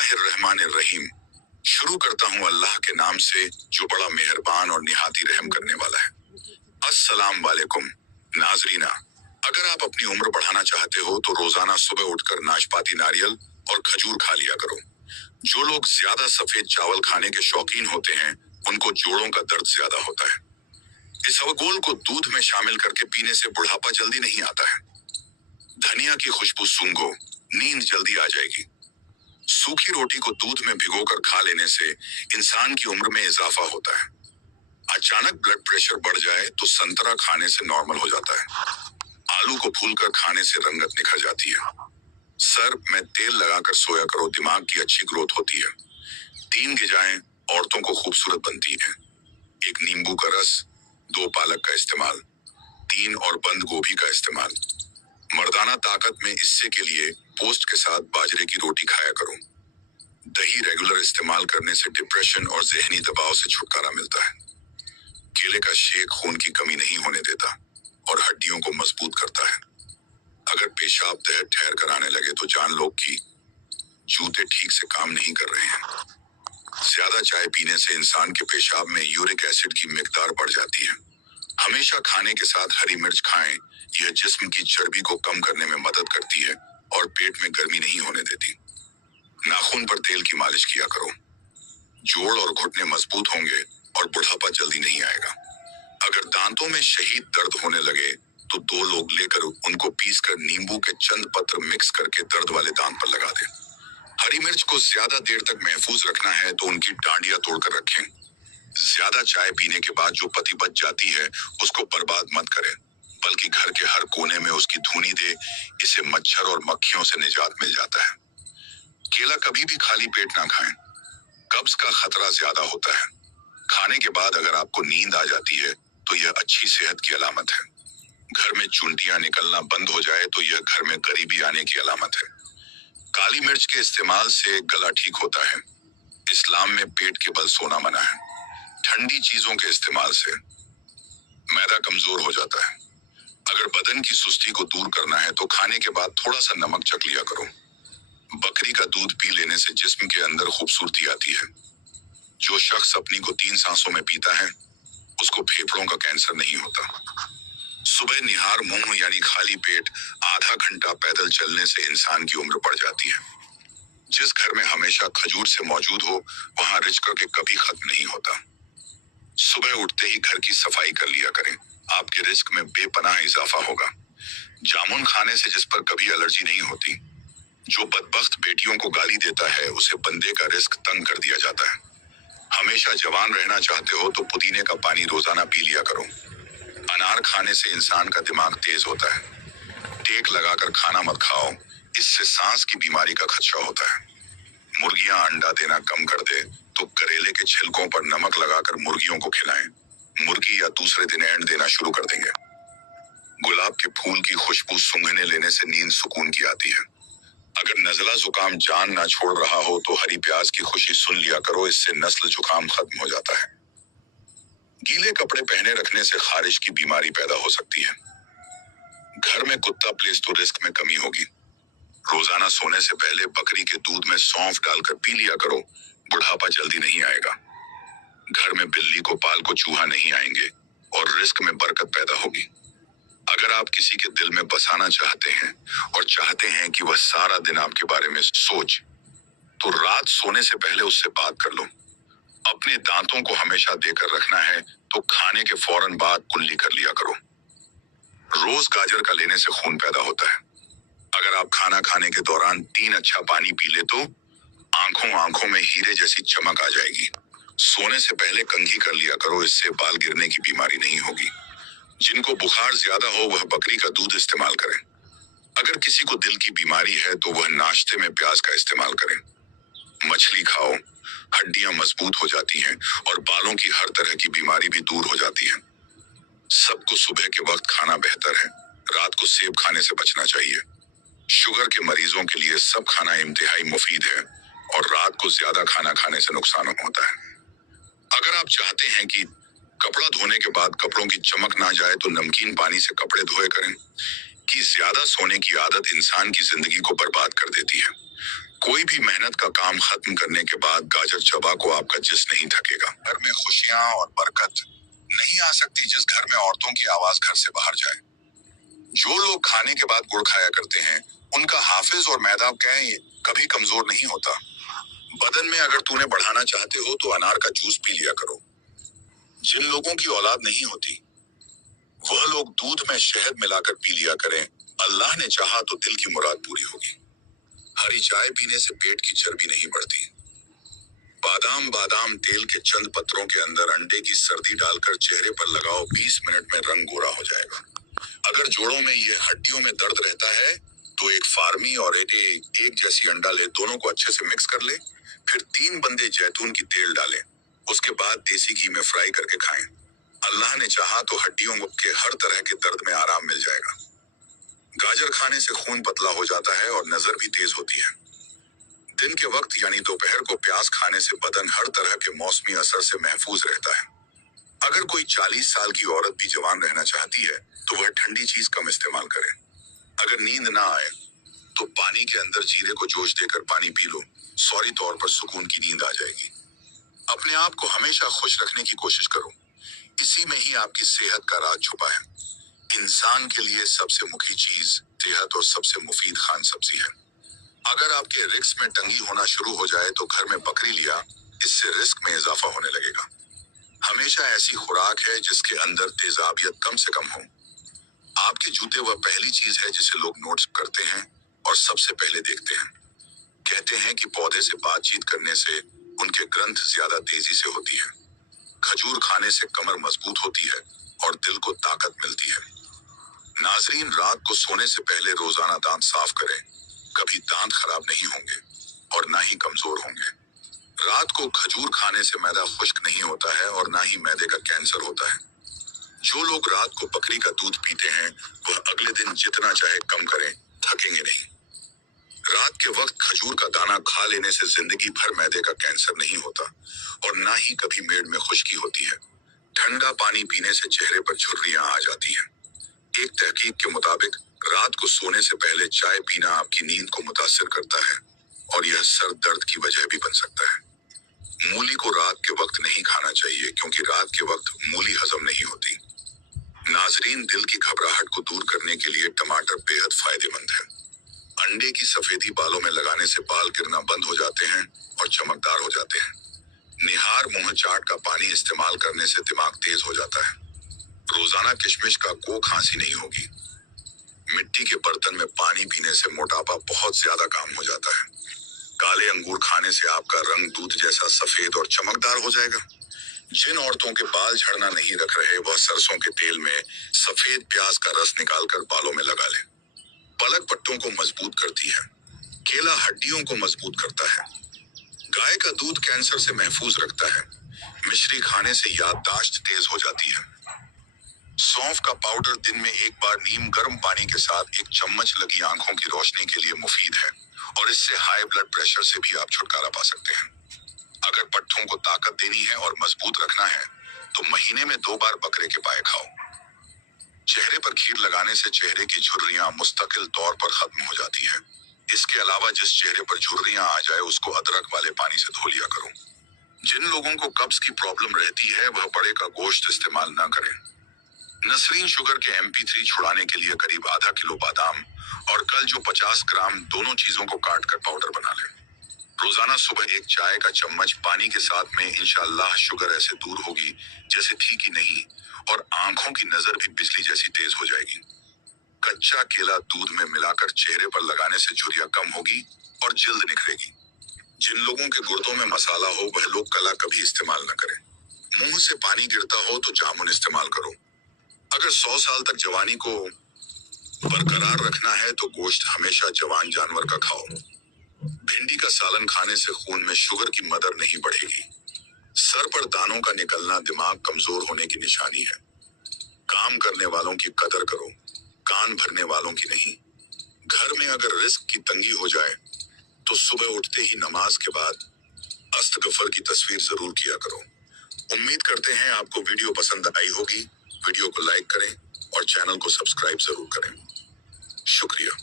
बिस्मिल्लाहिर्रहमानिर्रहीम। शुरू करता हूँ अल्लाह के नाम से जो बड़ा मेहरबान और निहाती रहम करने वाला है। अस्सलाम वालेकुम नाजरीना, अगर आप अपनी उम्र बढ़ाना चाहते हो तो रोजाना सुबह उठकर नाशपाती नारियल और खजूर खा लिया करो। जो लोग ज्यादा सफेद चावल खाने के शौकीन होते हैं उनको जोड़ों का दर्द ज्यादा होता है। इस अवगोल को दूध में शामिल करके पीने से बुढ़ापा जल्दी नहीं आता है। धनिया की खुशबू सूंघो, नींद जल्दी आ जाएगी। सूखी रोटी को दूध में भिगोकर खा लेने से इंसान की उम्र में इजाफा होता है। अचानक ब्लड प्रेशर बढ़ जाए तो संतरा खाने से नॉर्मल हो जाता है। आलू को भूलकर खाने से रंगत निखर जाती है। सर में तेल लगाकर सोया करो, दिमाग की अच्छी ग्रोथ होती है। 3 गिजाएं औरतों को खूबसूरत बनती हैं। 1 नींबू का रस, 2 पालक का इस्तेमाल, 3 और बंद गोभी का इस्तेमाल। मर्दाना ताकत में हिस्से के लिए पोस्ट के साथ बाजरे की रोटी खाया करो। दही रेगुलर इस्तेमाल करने से डिप्रेशन और जहनी दबाव से छुटकारा मिलता है। केले का शेक खून की कमी नहीं होने देता और हड्डियों को मजबूत करता है। अगर पेशाब तहत ठहर कर आने लगे तो जान लो कि जूते ठीक से काम नहीं कर रहे हैं। ज्यादा चाय पीने से इंसान के पेशाब में यूरिक एसिड की मिकदार बढ़ जाती है। हमेशा खाने के साथ हरी मिर्च खाएं, यह जिस्म की चर्बी को कम करने में मदद करती है और पेट में गर्मी नहीं होने देती। नाखून पर तेल की मालिश किया करो। जोड़ और घुटने मजबूत होंगे और बुढ़ापा जल्दी नहीं आएगा। अगर दांतों में शहीद दर्द होने लगे तो 2 लोग लेकर उनको पीसकर नींबू के चंद पत्र मिक्स करके दर्द वाले दांत पर लगा दें। हरी मिर्च को ज्यादा देर तक महफूज रखना है तो उनकी डांडियां तोड़कर रखें। ज्यादा चाय पीने के बाद जो पत्ती बच जाती है उसको बर्बाद मत करें, बल्कि घर के हर कोने में उसकी धुनी दे। इससे मच्छर और मक्खियों से निजात मिल जाता है। केला कभी भी खाली पेट ना खाएं, कब्ज का खतरा ज्यादा होता है। खाने के बाद अगर आपको नींद आ जाती है तो यह अच्छी सेहत की अलामत है। घर में चुंटियां निकलना बंद हो जाए तो यह घर में गरीबी आने की अलामत है। काली मिर्च के इस्तेमाल से गला ठीक होता है। इस्लाम में पेट के बल सोना मना है। ठंडी चीजों के इस्तेमाल से मैदा कमजोर हो जाता है। अगर बदन की सुस्ती को दूर करना है तो खाने के बाद थोड़ा सा नमक चख लिया करो। बकरी का दूध पी लेने से जिस्म के अंदर खूबसूरती आती है। जो शख्स अपनी को 3 सांसों में पीता है उसको फेफड़ों का कैंसर नहीं होता। सुबह निहार मुंह यानी खाली पेट आधा घंटा पैदल चलने से इंसान की उम्र बढ़ जाती है। जिस घर में हमेशा खजूर से मौजूद हो वहां रिज्क के कभी खत्म नहीं होता। सुबह उठते ही घर की सफाई कर लिया करें, आपके रिस्क में बेपनाह इजाफा होगा। जामुन खाने से जिस पर कभी एलर्जी नहीं होती। जो बदबख्त बेटियों को गाली देता है उसे बंदे का रिस्क तंग कर दिया जाता है। हमेशा जवान रहना चाहते हो तो पुदीने का पानी रोजाना पी लिया करो। अनार खाने से इंसान का दिमाग तेज होता है। टेक लगाकर खाना मत खाओ, इससे सांस की बीमारी का खदशा होता है। मुर्गियां अंडा देना कम कर दे तो करेले के छिलकों पर नमक लगाकर मुर्गियों को खिलाएं। मुर्गी या दूसरे दिन एंड देना शुरू कर देंगे। गुलाब के फूल की खुशबू सूंघने लेने से नींद सुकून की आती है। अगर नजला जुकाम जान ना छोड़ रहा हो तो हरी प्याज की खुशी सुन लिया करो, इससे नस्ल जुकाम खत्म हो जाता है। गीले कपड़े पहने रखने से खारिश की बीमारी पैदा हो सकती है। घर में कुत्ता प्लेस तो रिस्क में कमी होगी। रोजाना सोने से पहले बकरी के दूध में सौंफ डालकर पी लिया करो, बुढ़ापा जल्दी नहीं आएगा। घर में बिल्ली को पाल को चूहा नहीं आएंगे और रिस्क में बरकत पैदा होगी। अगर आप किसी के दिल में बसाना चाहते हैं और चाहते हैं कि वह सारा दिन आपके बारे में सोच, तो रात सोने से पहले उससे बात कर लो। अपने दांतों को हमेशा देकर रखना है तो खाने के फौरन बाद कुल्ली कर लिया करो। रोज गाजर का लेने से खून पैदा होता है। अगर आप खाना खाने के दौरान 3 अच्छा पानी पी ले तो आंखों में हीरे जैसी चमक आ जाएगी। सोने से पहले कंघी कर लिया करो, इससे बाल गिरने की बीमारी नहीं होगी। जिनको बुखार ज्यादा हो वह बकरी का दूध इस्तेमाल करें। अगर किसी को दिल की बीमारी है तो वह नाश्ते में प्याज का इस्तेमाल करें। मछली खाओ, हड्डियां मजबूत हो जाती हैं और बालों की हर तरह की बीमारी भी दूर हो जाती है। सबको सुबह के वक्त खाना बेहतर है, रात को सेब खाने से बचना चाहिए। शुगर के मरीजों के लिए सब खाना इंतहाई मुफीद है और रात को ज्यादा खाना खाने से नुकसान होता है। अगर आप चाहते हैं कि कपड़ा धोने के बाद कपड़ों की चमक ना जाए तो नमकीन पानी से कपड़े धोए करें। कि ज्यादा सोने की आदत इंसान की जिंदगी को बर्बाद कर देती है। कोई भी मेहनत का काम खत्म करने के बाद गाजर चबा को आपका जिस्म नहीं थकेगा। घर में खुशियां और बरकत नहीं आ सकती जिस घर में औरतों की आवाज घर से बाहर जाए। जो लोग खाने के बाद गुड़ खाया करते हैं, उनका हाफिज और मैदा कभी कमजोर नहीं होता। बदन में अगर तूने बढ़ाना चाहते हो तो अनार का जूस पी लिया करो। जिन लोगों की औलाद नहीं होती, वह लोग दूध में शहद मिलाकर पी लिया करें। अल्लाह ने चाहा तो दिल की मुराद पूरी होगी। हरी चाय पीने से पेट की चर्बी नहीं बढ़ती। बादाम तेल के चंद पत्रों के अंदर अंडे की सर्दी डालकर चेहरे पर लगाओ, 20 मिनट में रंग गोरा हो जाएगा। अगर जोड़ों में ये हड्डियों में दर्द रहता है तो एक फार्मी और एक जैसी अंडा ले, दोनों को अच्छे से मिक्स कर ले, फिर 3 बंदे जैतून की तेल डालें, उसके बाद देसी घी में फ्राई करके खाएं। अल्लाह ने चाहा तो हड्डियों के हर तरह के दर्द में आराम मिल जाएगा। गाजर खाने से खून पतला हो जाता है और नजर भी तेज होती है। दिन के वक्त यानी दोपहर को प्याज खाने से बदन हर तरह के मौसमी असर से महफूज रहता है। अगर कोई 40 साल की औरत भी जवान रहना चाहती है तो वह ठंडी चीज कम इस्तेमाल करे। अगर नींद ना आए तो पानी के अंदर जीरे को जोश देकर पानी पी लो, सौरी तौर पर सुकून की नींद आ जाएगी। अपने आप को हमेशा खुश रखने की कोशिश करो, इसी में ही आपकी सेहत का राज छुपा है। इंसान के लिए सबसे मुख्य चीज सेहत और सबसे मुफीद खान सब्जी है। अगर आपके रिस्क में तंगी होना शुरू हो जाए तो घर में बकरी लिया, इससे रिस्क में इजाफा होने लगेगा। हमेशा ऐसी खुराक है जिसके अंदर तेजाबियत कम से कम हो। आपके जूते वह पहली चीज है जिसे लोग नोट करते हैं और सबसे पहले देखते हैं। कहते हैं कि पौधे से बातचीत करने से उनके ग्रंथ ज्यादा तेजी से होती है। खजूर खाने से कमर मजबूत होती है और दिल को ताकत मिलती है। नाजरीन, रात को सोने से पहले रोजाना दांत साफ करें, कभी दांत खराब नहीं होंगे और ना ही कमजोर होंगे। रात को खजूर खाने से मैदा खुश्क नहीं होता है और ना ही मैदे का कैंसर होता है। जो लोग रात को बकरी का दूध पीते हैं वह अगले दिन जितना चाहे कम करें, थकेंगे नहीं। रात के वक्त खजूर का दाना खा लेने से जिंदगी भर मैदे का कैंसर नहीं होता और ना ही कभी मेद में खुश्की होती है। ठंडा पानी पीने से चेहरे पर झुर्रियां आ जाती हैं। एक तहकीक के मुताबिक रात को सोने से पहले चाय पीना आपकी नींद को मुतासिर करता है और यह सर दर्द की वजह भी बन सकता है। मूली को रात के वक्त नहीं खाना चाहिए क्योंकि रात के वक्त मूली हजम नहीं होती। नाजरीन, दिल की घबराहट को दूर करने के लिए टमाटर बेहद फायदेमंद है। अंडे की सफेदी बालों में लगाने से बाल गिरना बंद हो जाते हैं और चमकदार हो जाते हैं। निहार मुंह चाट का पानी इस्तेमाल करने से दिमाग तेज हो जाता है। रोजाना किशमिश का खांसी नहीं होगी। मिट्टी के बर्तन में पानी पीने से मोटापा बहुत ज्यादा कम हो जाता है। काले अंगूर खाने से आपका रंग दूध जैसा सफेद और चमकदार हो जाएगा। जिन औरतों के बाल झड़ना नहीं रख रहे वह सरसों के तेल में सफेद प्याज का रस निकालकर बालों में लगा ले। पलक पट्टों को मजबूत करती है। केला हड्डियों को मजबूत करता है। गाय का दूध कैंसर से महफूज रखता है। मिश्री खाने से याददाश्त तेज हो जाती है। सौंफ का पाउडर दिन में एक बार नीम गर्म पानी के साथ 1 चम्मच लगी आंखों की रोशनी के लिए मुफीद है और इससे हाई ब्लड प्रेशर से भी आप छुटकारा पा सकते हैं। अगर पट्टों को ताकत देनी है और मजबूत रखना है तो महीने में 2 बार बकरे के पाए खाओ। चेहरे पर खीर लगाने से चेहरे की झुर्रियां मुस्तकिल तौर पर खत्म हो जाती है। इसके अलावा जिस चेहरे पर झुर्रियां आ जाए उसको अदरक वाले पानी से धो लिया करो। जिन लोगों को कब्ज की प्रॉब्लम रहती है वह बड़े का गोश्त इस्तेमाल न करें। नसरीन शुगर के MP3 छुड़ाने के लिए करीब आधा किलो बादाम और कल जो 50 ग्राम दोनों चीजों को काट कर पाउडर बना लें। रोजाना सुबह 1 चाय का चम्मच पानी के साथ में इंशाअल्लाह शुगर ऐसे दूर होगी जैसे थी कि नहीं और आंखों की नजर भी बिजली जैसी तेज हो जाएगी। कच्चा केला दूध में मिलाकर चेहरे पर लगाने से झुर्रियां कम होगी और जल्द निखरेगी। जिन लोगों के गुर्दों में मसाला हो वह लोग कला कभी इस्तेमाल न करें। मुंह से पानी गिरता हो तो जामुन इस्तेमाल करो। अगर 100 साल तक जवानी को बरकरार रखना है तो गोश्त हमेशा जवान जानवर का खाओ। भिंडी का सालन खाने से खून में शुगर की मदर नहीं बढ़ेगी। सर पर दानों का निकलना दिमाग कमजोर होने की निशानी है। काम करने वालों की कदर करो, कान भरने वालों की नहीं। घर में अगर रिस्क की तंगी हो जाए तो सुबह उठते ही नमाज के बाद अस्तगफर की तस्वीर जरूर किया करो। उम्मीद करते हैं आपको वीडियो पसंद आई होगी। वीडियो को लाइक करें और चैनल को सब्सक्राइब जरूर करें। शुक्रिया।